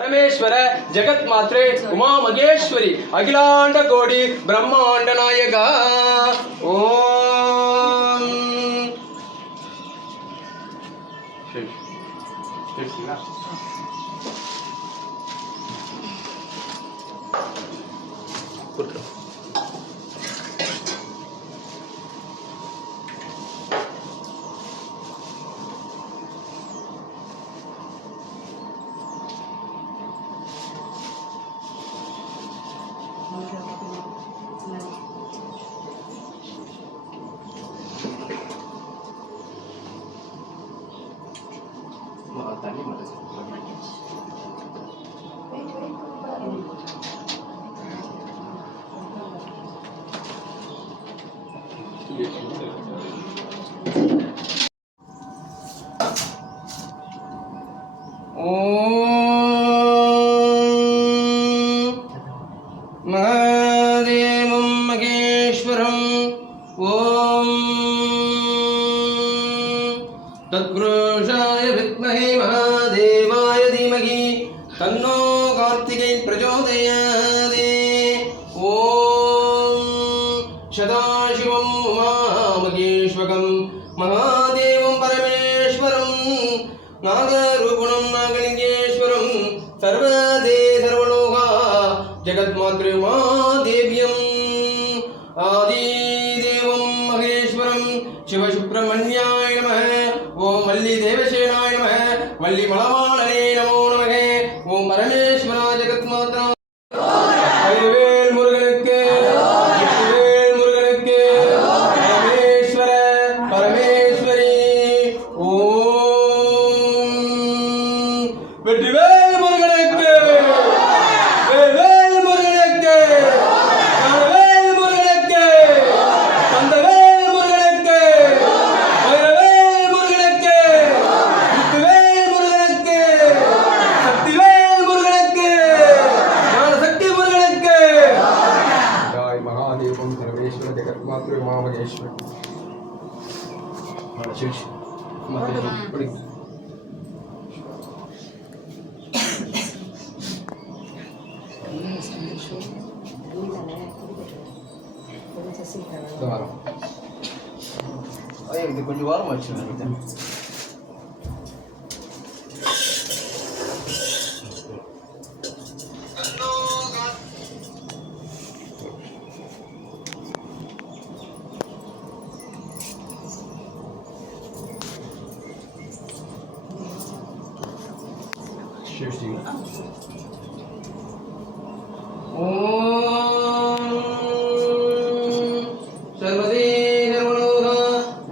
परमेश्वर जगत मात्रे उमा महेश्वरी अखिलांड कोटि ब्रह्मांड नायक ओम महादेवं महेश्वरं ओम तत्पुरुषाय विद्महे महादेवाय धीमहि तन्नो कार्तिकेय प्रचोदयात् ओम सदाशिवं उमामहेश्वरं महादेवं परमेश्वरं नागरूपिणं नागलिंगेश्वरं सर्वदे सर्वलोका जगन्मातृ महादेव्यम् आदिदेवं महेश्वरं शिवसुब्रह्मण्याय नमः ओम वल्लीदेवसेनाय नमः वल्लीमलवाळने नमो नमः ओम परमेश्वरा जगन्माता वेल मुरुगनुक्के वेल मुरुगनुक्के परमेश्वर परमेश्वरी ओम वेट्टिवेल मुरुगनुक्के वेल मुरुगनुक्के ஞானவேல் முருகனுக்கு தந்தவேல் முருகனுக்கு வைரவேல் முருகனுக்கு முத்துவேல் முருகனுக்கு சக்திவேல் முருகனுக்கு ஞானசக்தி முருகனுக்கு ஜாய் மகாதேவம் சர்வேஸ்வர ஜெகத்மாத்ரு உமாமகேஸ்வரி இது கொஞ்சம் வாரம் ஆச்சு सर्वदे सर्वलोका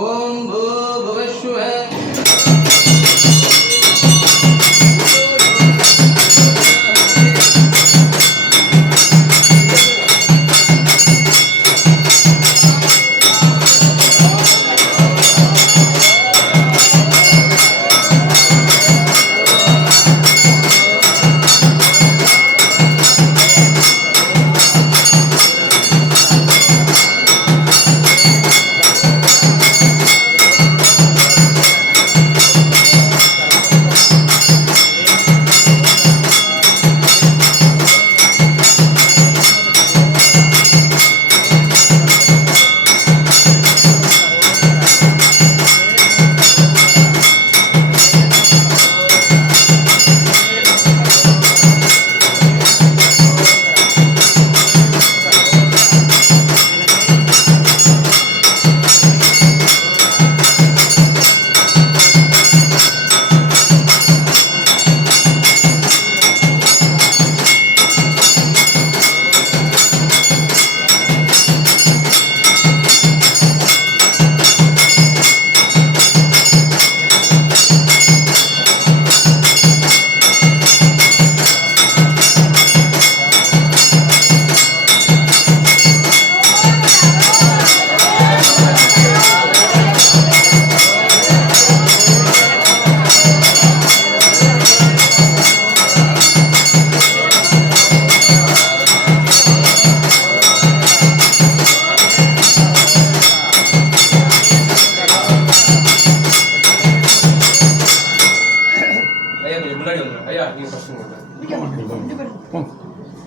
ओम भूर्भुवस्सुः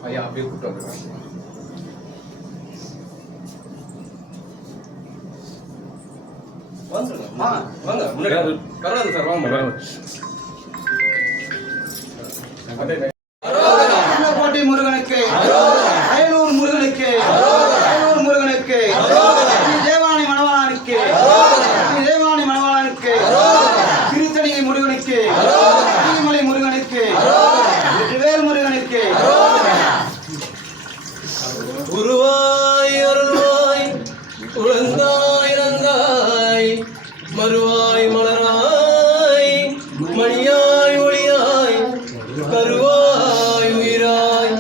ஐயா அப்படியே கூப்பிட்டு வந்துடுறேன். வாங்க முன்னாடி கருணாது சார் வாங்க. கோட்டை முருகனுக்கு, அயலூர் முருகனுக்கு, அயலூர் முருகனுக்கு, தேவானை மணவாளனுக்கு, தேவானை மணவாளனுக்கு, திருத்தணி முருகனுக்கு, திருமலை முருகனுக்கு, வெற்றிவேல் முருகனுக்கு. உருவாய் அருள்வாய் உழந்தாய் இறந்தாய் மறுவாய் மலராய் மணியாய் ஒளியாய் கருவாய் உயிராய்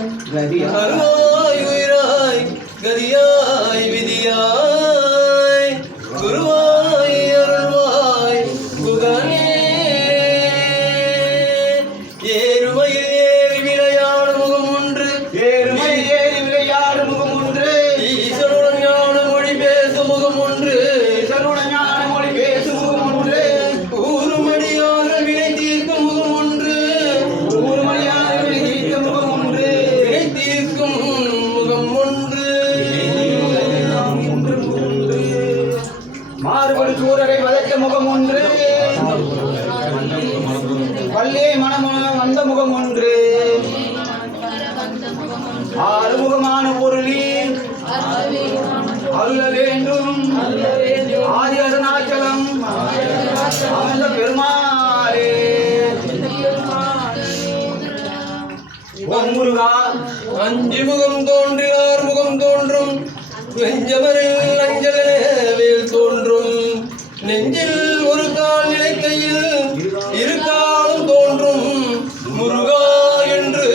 கருவாய் உயிராய் கதியாய் விதியாய் குருவாய் அருள்வாய் குகனே ஏறுமையில் ஏறி விளையாடு முகம் ஒன்று ஏறுமையில் ஏறி விளையாடு முகம் ஒன்று, ஈசனுடன் ஞான மொழி பேசும் முகம் ஒன்று ஈசனுடன் ஞான மொழி பேசும் முகம் ஒன்று, ஊருமடியார்கள் வினை தீர்க்கும் முகம் ஒன்று ஊர்மணியாக தீர்த்த முகம் ஒன்று, வினை தீர்க்கும் முகம் ஒன்று மாறுபடு சூரரை வதைத்த முகம் ஒன்று, பள்ளியை மனம் வந்த முகம் ஒன்று, ஆறுமுகமான பொருளில் அருள வேண்டும் ஆதி அருணாச்சலம் அமர்ந்த பெருமாளே. முருகா அஞ்சு முகம் தோன்றினார் முகம் தோன்றும் வெஞ்சவரில் அஞ்சல் வேல் தோன்றும் நெஞ்சில் ஒரு கால் நிலைக்கையில் இரு காலும் தோன்றும் முருகா என்று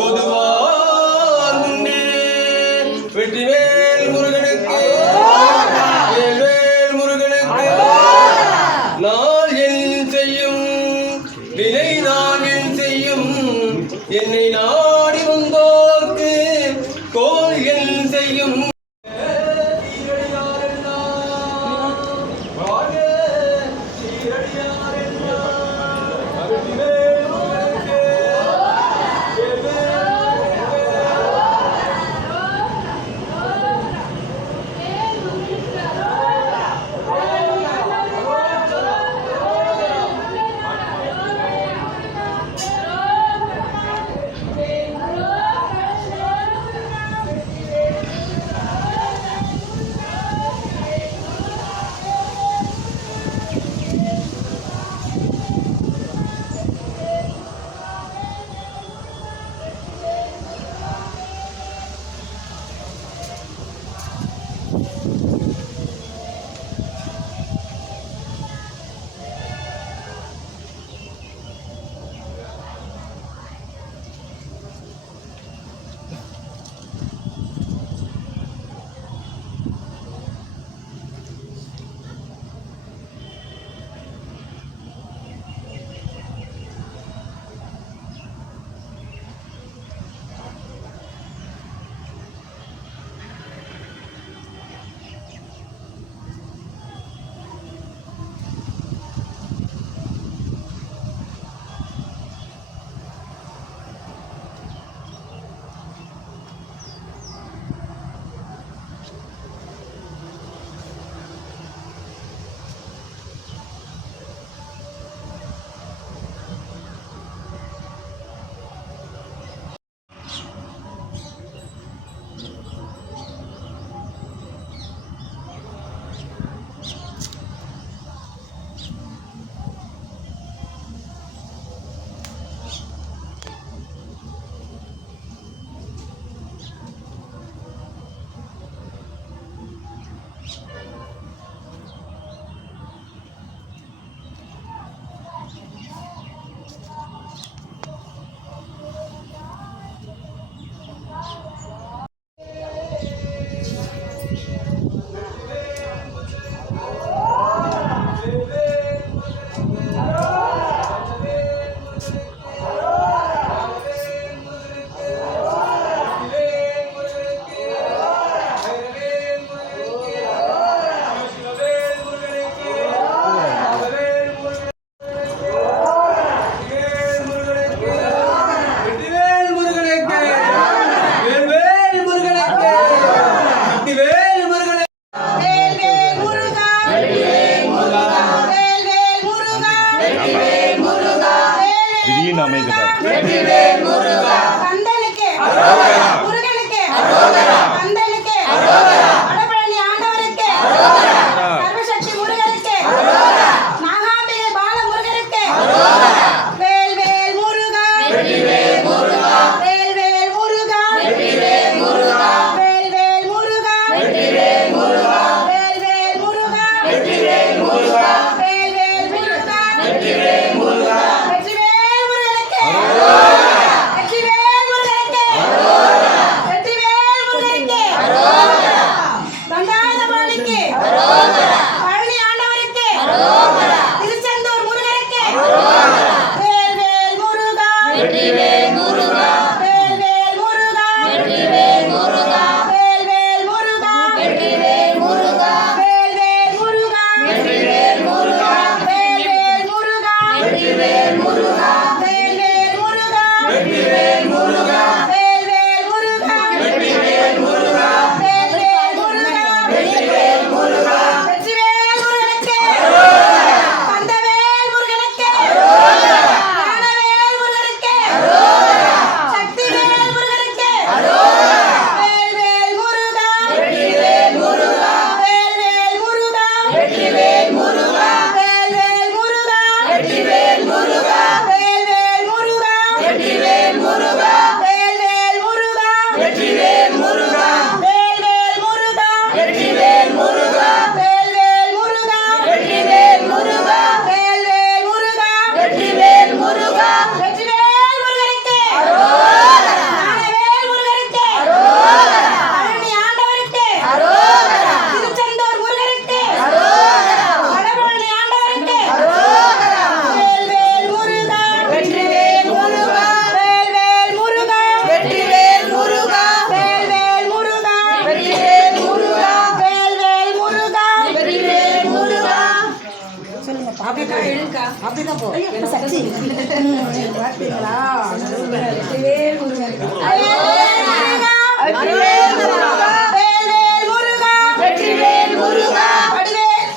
ஓதுவார் முன்னே வெற்றிவேல் முருகனுக்கு வேல்வேல் முருகனுக்கு நாள் என் செய்யும் வினை நான் என் செய்யும் என்னை நாடி வந்தோர்க்கு கோல் என் செய்யும் வெற்றிவேல் முருகா கந்தனுக்கு அரோகரா முருகனுக்கு அரோகரா கந்தனுக்கு அரோகரா வடபழனி ஆண்டவருக்கு அரோகரா சர்வசக்தி முருகனுக்கு அரோகரா நாகாம்பிகை பால முருகனுக்கு அரோகரா வேல் வேல் முருகா வெற்றிவேல் முருகா வேல் வேல் முருகா வெற்றிவேல் முருகா வேல் வேல் முருகா வெற்றிவேல் முருகா வேல் வேல் முருகா வெற்றிவேல் முருகா வேல் வேல் முருகா வெற்றிவேல் முருகா வெற்றிவேல் முருகனுக்கு அரோகரா வெற்றிவேல் முருகனுக்கு அரோகரா வெற்றிவேல் முருகனுக்கு அரோகரா தண்டாயுதபாணிக்கு அரோகரா பழனி ஆண்டவருக்கு அரோகரா திருச்செந்தூர் முருகனுக்கு அரோகரா வேல் வேல் முருகா வெற்றிவேல் முருகா வேல் வேல் முருகா வெற்றிவேல் முருகா வேல் வேல் முருகா வெற்றிவேல் முருகா வேல் வேல் முருகா வெற்றிவேல் முருகா வேல் வேல் முருகா வெற்றிவேல் முருகா வேல் வேல் முருகா வெற்றிவேல் முருகா வேல் வேல் முருகா வெற்றிவேல் முருகா வேல் வேல் முருகா வெற்றிவேல் முருகா வெற்றிவேல் முருகனுக்கு கந்தவேல் முருகனுக்கு ஞானவேல் முருகனுக்கு சக்திவேல் முருகனுக்கு வேல் வேல் முருகா வெற்றிவேல் முருகா வேல் வேல் முருகா வெற்றிவேல் முருகா வேல் வேல் முருகா வெற்றிவேல் முருகா வேல் வேல் முருகா வெற்றிவேல் முருகா வேல் வேல் முருகா வெற்றிவேல் முருகா வேல் வேல் முருகா வெற்றிவேல் முருகா வேல் வேல் முருகா வெற்றிவேல் முருகா வேல் வேல் முருகா வெற்றிவேல் முருகா வெற்றிவேல் முருகனுக்கு அரோகரா ஞானவேல் முருகனுக்கு அரோகரா பழனி ஆண்டவருக்கு அரோகரா திருச்செந்தூர் முருகனுக்கு அரோகரா வடபழனி ஆண்டவருக்கு அரோகரா வேல் வேல் முருகா வெற்றிவேல் முருகா வேல் வேல் முருகா வெற்றிவேல் முருகா வேல் வேல் முருகா வெற்றிவேல் முருகா வேல் வேல் முருகா வெற்றிவேல் முருகா வெற்றிவேல் முருகா வேல் வேல் முருகா வெற்றிவேல் முருகா வடிவேல்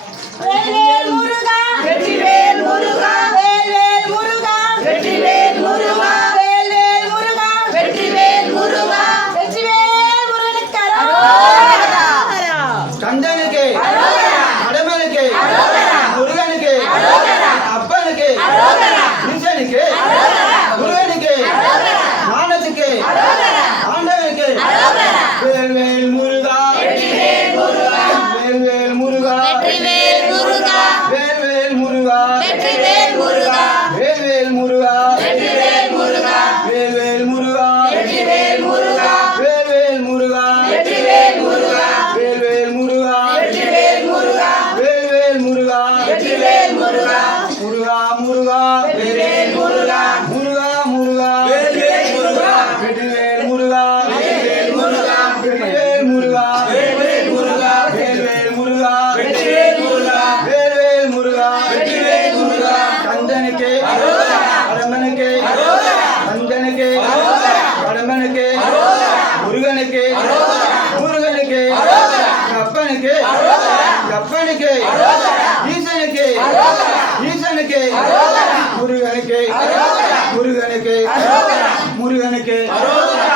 வேல் வேல் முருகா வெற்றிவேல் முருகா வேல் வேல் முருகா வெற்றிவேல் முருகா வேல் வேல் முருகா வெற்றிவேல் முருகா வெற்றிவேல் முருகனுக்கு அரோகரா கந்தனுக்கு அரோகரா கடமனுக்கு அரோகரா முருகனுக்கு அரோகரா அப்பனுக்கு அரோகரா ஈசனுக்கு அரோகரா முருகனுக்கு அரோகரா ஞானத்துக்கு அரோகரா ஆண்டவனுக்கு அரோகரா வேல்வேல் முருகா வெற்றிவேல் முருகா வேல்வேல் முருகா வெற்றிவேல் முருகா வேல்வேல் முருகா வெற்றிவேல் முருகா வேல்வேல் முருகா வெற்றிவேல் முருகா வேல்வேல் முருகா வெற்றிவேல் முருகா வேல்வேல் முருகா வெற்றிவேல் முருகா வேல்வேல் முருகா வெற்றிவேல் முருகா வேல்வேல் முருகா வெற்றிவேல் முருகா முருகா முருகா வெற்றிவேல் முருகா முருகா முருகா வேல்வேல் முருகா வெற்றிவேல் முருகா வெற்றிவேல் முருகா வெற்றிவேல் முருகா வேல்வேல் முருகா வேல்வேல் முருகா வெற்றிவேல் முருகா வேல்வேல் முருகா வெற்றிவேல் முருகா கந்தனுக்கு அரோகரா கடம்பனுக்கு அரோகரா கந்தனுக்கு அரோகரா கடம்பனுக்கு அரோகரா முருகனுக்கு அரோகரா முருகனுக்கு அரோகரா அப்பனுக்கு அரோகரா அப்பனுக்கு அரோகரா ஈசனுக்கு அரோகரா ஈசனுக்கு அரோகரா முருகனுக்கு அரோகரா முருகனுக்கு அரோகரா முருகனுக்கு அரோகரா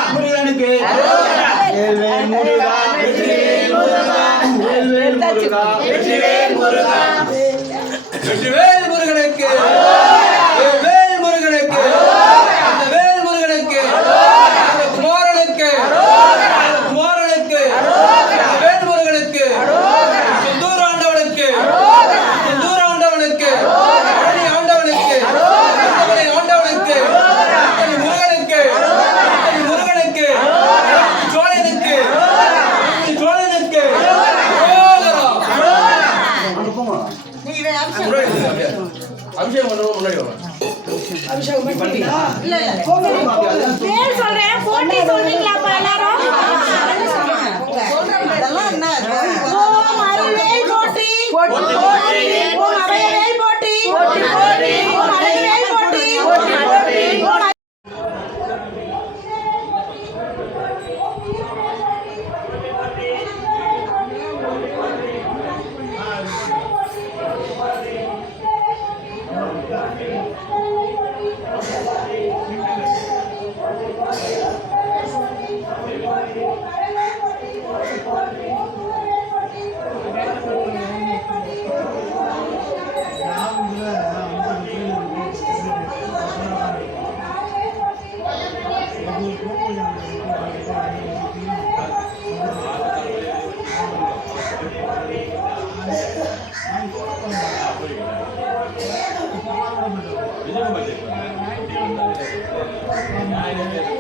விஜய்